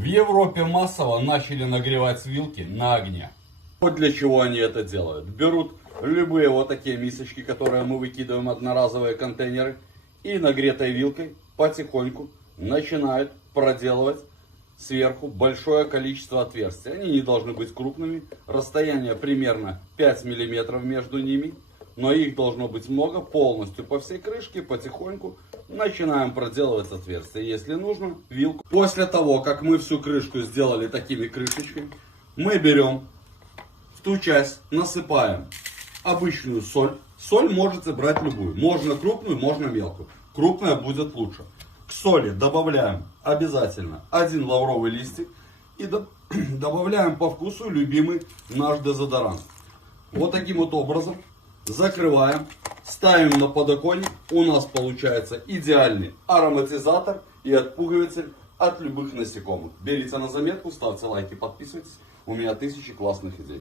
В Европе массово начали нагревать вилки на огне. Вот для чего они это делают. Берут любые вот такие мисочки, которые мы выкидываем, одноразовые контейнеры, и нагретой вилкой потихоньку начинают проделывать сверху большое количество отверстий. Они не должны быть крупными, расстояние примерно 5 мм между ними, но их должно быть много, полностью по всей крышке, потихоньку начинаем проделывать отверстия, если нужно, вилку. После того, как мы всю крышку сделали такими крышечками, мы берем в ту часть, насыпаем обычную соль. Соль можете брать любую, можно крупную, можно мелкую. Крупная будет лучше. К соли добавляем обязательно 1 лавровый листик и добавляем по вкусу любимый наш дезодорант. Вот таким вот образом закрываем, ставим на подоконник. У нас получается идеальный ароматизатор и отпугиватель от любых насекомых. Берите на заметку, ставьте лайки, подписывайтесь. У меня 1000 классных идей.